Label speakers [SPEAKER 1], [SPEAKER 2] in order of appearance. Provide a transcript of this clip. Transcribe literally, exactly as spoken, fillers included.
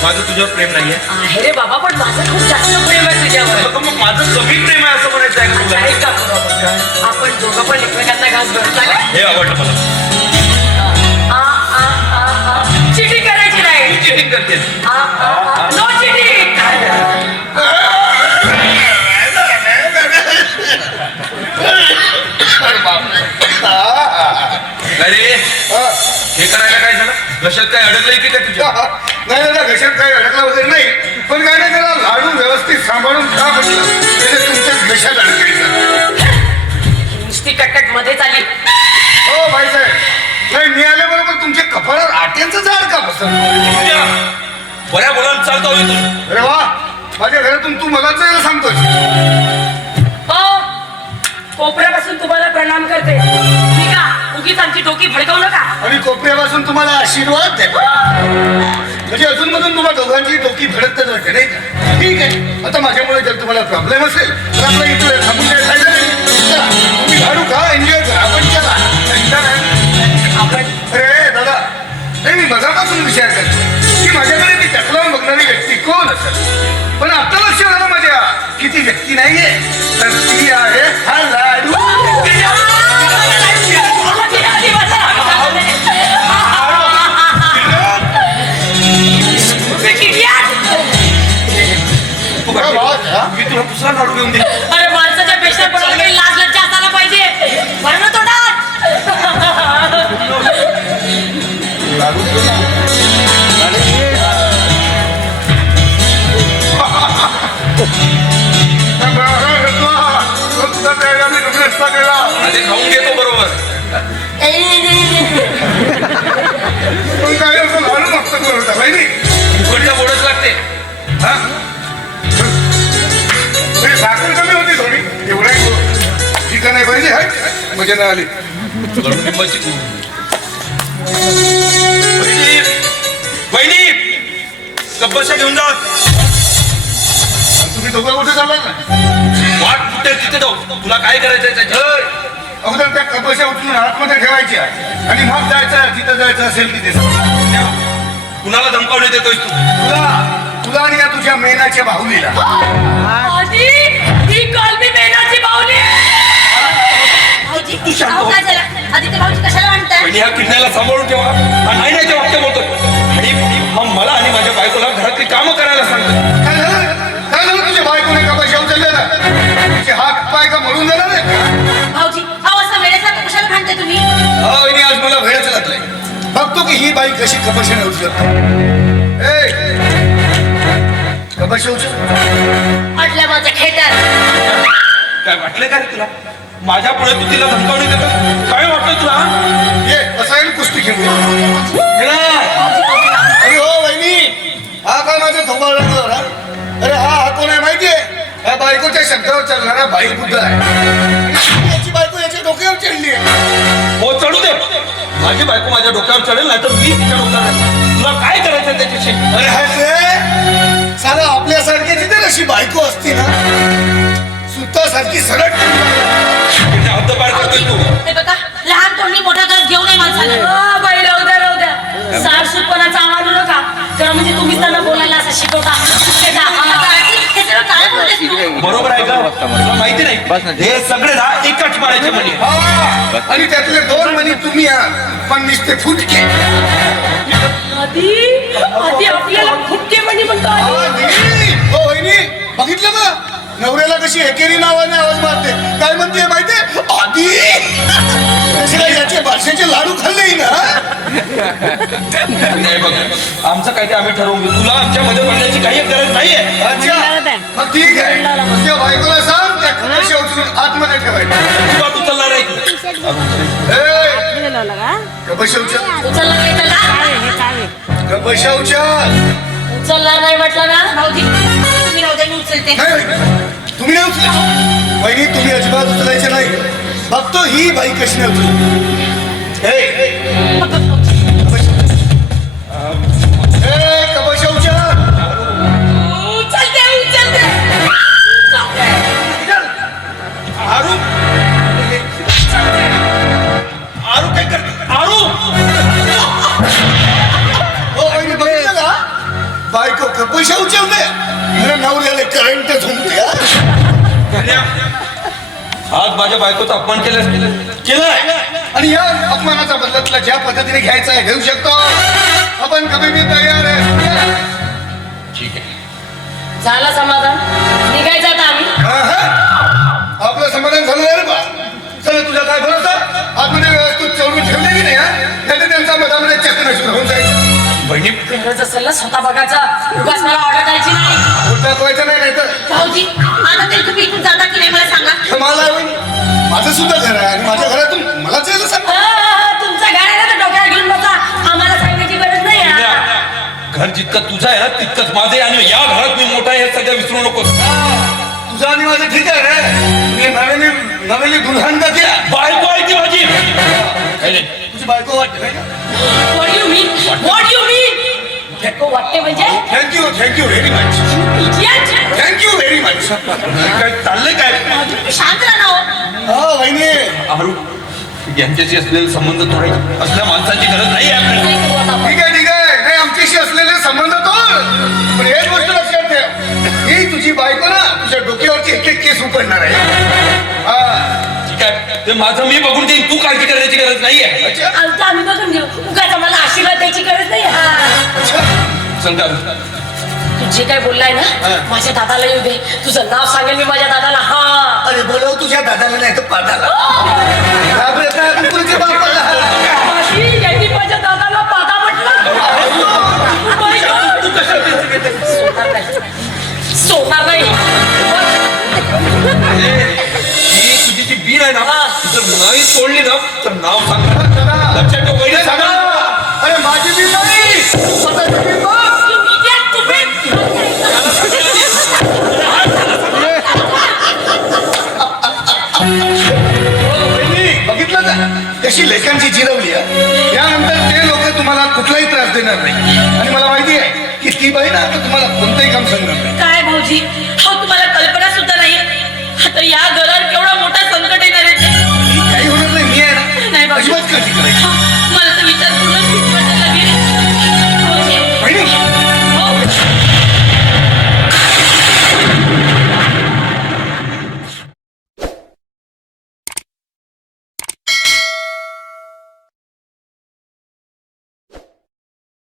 [SPEAKER 1] माझं तुझ्यावर प्रेम नाहीये.
[SPEAKER 2] आहे रे बाबा, पण माझं खूप जास्त प्रेम आहे तुझ्यावर.
[SPEAKER 1] मग माझं कमी प्रेम आहे असं म्हणायचं आहे का तुला?
[SPEAKER 2] आहे का करू आपण काय? आपण दोघं पण एकमेकांना घास भरता का?
[SPEAKER 1] हे आवडलं मला.
[SPEAKER 2] आ, आ, आ, आ. चिटिंग करायची नाही.
[SPEAKER 1] तू चिटिंग करते.
[SPEAKER 2] आ, आ, आ. No cheating.
[SPEAKER 1] अरे हे करायला काय झालं? घशात काय अडकलंय की काय तुझ्या?
[SPEAKER 3] नाही दादा, घशात काही अडकला वगैरे नाही, पण काय नाही, त्याला लाडू व्यवस्थित सांभाळून खा म्हटलं. त्याने तुमच्या घशात अडकायचं.
[SPEAKER 2] नुसती कटकट मध्येच आली.
[SPEAKER 3] हो भाईसाहेब, नाही मी आल्याबरोबर तुमच्या कपाळावर आट्यांचं झाड का बसत?
[SPEAKER 1] बऱ्या बोलायला चालतो होय तू.
[SPEAKER 3] अरे वा, माझ्या घरातून तू मलाच जायला सांगतोस.
[SPEAKER 2] हो, कोपऱ्यापासून तुम्हाला प्रणाम करते. ठीक आहे, उगीच आमची डोकी भडकवू नका.
[SPEAKER 3] आणि कोपऱ्यापासून तुम्हाला आशीर्वाद देतो. म्हणजे अजून मधून तुम्हाला दोघांची डोकी भडकतच वाटते नाही का? ठीक आहे, आता माझ्यामुळे जर तुम्हाला प्रॉब्लेम असेल तर आपलं इथं थांबून काय फायदा नाही. चला, तुम्ही झाडू खा, एन्जॉय करा, आपण चला.
[SPEAKER 2] आपण
[SPEAKER 3] अरे दादा, नाही मी मगापासून विचार करतो की माझ्याकडे ती टकलावून बघणारी व्यक्ती कोण असेल, पण आता लक्ष झालं माझ्या की ती व्यक्ती नाहीये, तर ती आहे हा लाडू.
[SPEAKER 1] मी तुला दुसरा लाडू घेऊन दे.
[SPEAKER 2] अरे माणसाच्या पेक्षा कोणाला काही लाज लज्जा असायला पाहिजे. बरं ना तोंडात.
[SPEAKER 1] आधी खाऊन घेतो बरोबर.
[SPEAKER 3] पण काय असं लाडू मागतं बरोबर माहिती
[SPEAKER 1] फुकटच्या बोडच लागते. हा
[SPEAKER 3] साखर कमी होती थोडी, एवढं ठीक नाही पाहिजे. हाय मजा नाही आली.
[SPEAKER 1] लिंबाची वहिनी, वहिनी गप्पशा घेऊन जा.
[SPEAKER 3] तुम्ही दोघं कुठे चालला ना?
[SPEAKER 1] वाट कुठे तिथे जाऊ. तुला काय करायचंय त्याच्यात?
[SPEAKER 3] अगोदर त्या कपशा उचलून आतमध्ये ठेवायच्या आणि मग जायचं, जिथं जायचं असेल तिथे.
[SPEAKER 1] कुणाला धमकावले देतोय तू?
[SPEAKER 3] तुला तुला आणि या तुझ्या मेनाच्या बाहुलीला.
[SPEAKER 2] आधी ही कॉलनी मेनाची बाहुली.
[SPEAKER 4] भाऊजी, अहो काय झालं? आदित्य भाऊजी कशाला म्हणताय?
[SPEAKER 1] पण ह्या किडण्याला सांभाळून ठेवा. हा नाही नाही ते वाक्य बोलतो आणि हा मला आणि माझ्या बायकोला घरातली कामं करायला सांगतो.
[SPEAKER 3] काय झालं? काय झालं तुझ्या बायकोने कपशा उचलले ना? तुझे हात पाय का मरून जाणार नाही?
[SPEAKER 4] भाऊजी, अहो असं वेळेसारखं कशाला भांडताय तुम्ही?
[SPEAKER 3] हो वहिनी, आज मला वेळच लागलाय. बघतो की ही बाई कशी कपशाने उचलत. कपशा उचल.
[SPEAKER 4] म्हटलं माझं खेटर.
[SPEAKER 1] काय वाटलं काय तुला? माझ्या पुढे तू तिला धमकावणी देतो? काय वाटतं तुला?
[SPEAKER 3] ये बसायला कुस्ती खेळू. अरे हो वहिनी, हा काय माझं थोबाड लागलं ना? अरे हा हा कोण आहे माहितीये? हा बायकोच्या शब्दावर चालणारा बाई बुद्ध आहे. याची बायको याच्या डोक्यावर चढली आहे.
[SPEAKER 1] हो चढू दे. माझी बायको माझ्या डोक्यावर चढेल नाही तर मी तिच्या डोक्यावर चढेल. तुला काय करायचं त्याच्याशी?
[SPEAKER 3] अरे हाय साला आपल्यासारखी तिथे कशी बायको असती ना, सुतासारखी सरळ
[SPEAKER 1] हद्द पार करतोय तू.
[SPEAKER 4] हे बघा, लहान तोंडी मोठा करत घेऊ नये माणसाला.
[SPEAKER 2] हा, बाई राहू द्या, राहू द्या. सार सुपणाचा आवाज नका तर म्हणजे तुम्हीच त्यांना बोलायला असं शिकवता.
[SPEAKER 4] हे सगळं काय बोलतेस तू?
[SPEAKER 1] बरोबर आहे का? तुला माहिती नाही हे सगळे ना एकच मारायचे म्हणजे.
[SPEAKER 3] हा, आणि त्यातले दोन मनी तुम्ही आहात, पण नुसते फुटके.
[SPEAKER 2] आधी आधी आपल्याला फुटके म्हणी म्हणतो.
[SPEAKER 3] हा,
[SPEAKER 2] आधी.
[SPEAKER 3] वहिनी, हो वहिनी, बघितलं ना नवऱ्याला कशी एकेरी नावाने आवाज मारते. काय म्हणते माहितीये? आधी कशी काय याचे भाषेचे लाडू खाल्ले ना.
[SPEAKER 1] नाही बघ, आमचं काय ते आम्ही ठरवून घेऊ. तुला आमच्यामध्ये पडण्याची काही गरज नाहीये.
[SPEAKER 3] अच्छा, मग ठीक आहे. तुझ्या बायकोला सांग त्या कपशा उचलून आतमध्ये ठेवायचं.
[SPEAKER 1] तुला उचलणार आहे की?
[SPEAKER 3] कपशा उचल.
[SPEAKER 2] उचलला नाही त्याला.
[SPEAKER 3] कपशा उचल.
[SPEAKER 2] उचलला नाही म्हटलं ना.
[SPEAKER 4] भाऊजी, तुम्ही राहू द्या, मी उचलते.
[SPEAKER 3] नाही, तुम्ही नाही उचल. वहिनी तुम्ही अजिबात उचलायचे नाही. बघतो ही बाई कशी नाही उचल. कपशा उचल.
[SPEAKER 2] उचलते उचलते.
[SPEAKER 1] आरू आरू काय करते? आरू
[SPEAKER 3] हो वहिनी, बघितलं का? बायको कशा उचलते अरे नवऱ्याला करंट झुमते
[SPEAKER 1] आज माझ्या बायकोचा अपमान केलास
[SPEAKER 3] केलाय आणि या अपमानाचा बदला ज्या पद्धतीने घ्यायचा आहे घेऊ शकतो आपण कमी बी तयार आहे
[SPEAKER 1] ठीक आहे
[SPEAKER 2] झालं समाधान निघायचं आता आम्ही
[SPEAKER 3] हा, हा. आपलं समाधान झालं नाही रे बा चला तुझा काय भरोसा आतमध्ये व्यवस्थित चौरून ठेवले की नाही हा नाही तर त्यांचा मधामध्ये चक्र होऊन जायचं
[SPEAKER 1] बहिणी
[SPEAKER 2] गरज असेल ना स्वतः बघायचं उगाच मला ऑर्डर द्यायची नाही
[SPEAKER 3] उलटा व्हायचं नाही नाही तर
[SPEAKER 4] भाऊजी आता तरी तुम्ही इथून जाता की नाही मला सांगा
[SPEAKER 3] मला माझं सुद्धा घर आहे आणि माझ्या घरातून मलाच यायचं सांग
[SPEAKER 2] हा, हा, तुमचं घर आहे ना तर डोक्यावर घेऊन बसा आम्हाला सांगण्याची गरज नाही हा.
[SPEAKER 1] घर जितकं तुझं आहे ना तितकंच माझं आहे आणि या घरात मी मोठा आहे हे सगळं विसरू नकोस
[SPEAKER 3] तुझं आणि माझं ठीक आहे रे मी नवेली नवेली दुल्हन का क्या
[SPEAKER 1] बायको आहे ती माझी काही नाही
[SPEAKER 3] तुझी बायको वाटते नाही का
[SPEAKER 2] What do you mean? What do you mean? बायको वाटते म्हणजे
[SPEAKER 3] thank you thank you very much
[SPEAKER 2] Idiot.
[SPEAKER 3] Thank you very much
[SPEAKER 1] काय चाललंय काय
[SPEAKER 4] तुम्ही शांत राहा ना हो.
[SPEAKER 3] हा वहिनी
[SPEAKER 1] अरू यांच्याशी असलेले संबंध तोडायचे असल्या माणसाची गरज नाही आहे आपल्याला
[SPEAKER 3] ठीक आहे ठीक आहे नाही आमच्याशी असलेले संबंध तोड पण एक गोष्ट लक्षात ठेव ही तुझी बायको ना तुझ्या डोक्यावरची एक एक केस उकडणार आहे हा
[SPEAKER 1] ठीक आहे ते माझं मी बघून देईन तू काळजी करण्याची गरज नाही आहे
[SPEAKER 3] अच्छा
[SPEAKER 2] आमचं आम्ही बघून घेऊ उगाच आम्हाला आशीर्वाद द्यायची गरज नाही हा.
[SPEAKER 3] अच्छा
[SPEAKER 1] सांगता
[SPEAKER 2] तू जे काय बोललाय ना माझ्या दादाला येऊ दे तुझं नाव सांगेल मी माझ्या दादाला हा
[SPEAKER 3] अरे बोलव तुझ्या दादाला नाही तर पादाला घाबरत नाही आपण पुढच्या बापाला
[SPEAKER 2] माझी यांनी माझ्या दादाला पादा म्हटलं My God. सोडणार नाही. सोडणार नाही
[SPEAKER 1] ही तुझी जी बीन आहे ना जर नाही तोडली ना तर नाव सांग लक्षात ठेव वहिनी सांगा
[SPEAKER 3] अरे माझी बी नाही स्वतःची बी बघ.
[SPEAKER 2] You idiot, stupid.
[SPEAKER 3] वहिनी, बघितलं का कशी लेखांची जिरवली आहे यानंतर ते लोक तुम्हाला कुठलाही त्रास देणार नाही आणि मला माहिती आहे की ती बाई ना आता तुम्हाला कोणतंही काम सांगणार नाही
[SPEAKER 2] काय भाऊजी हा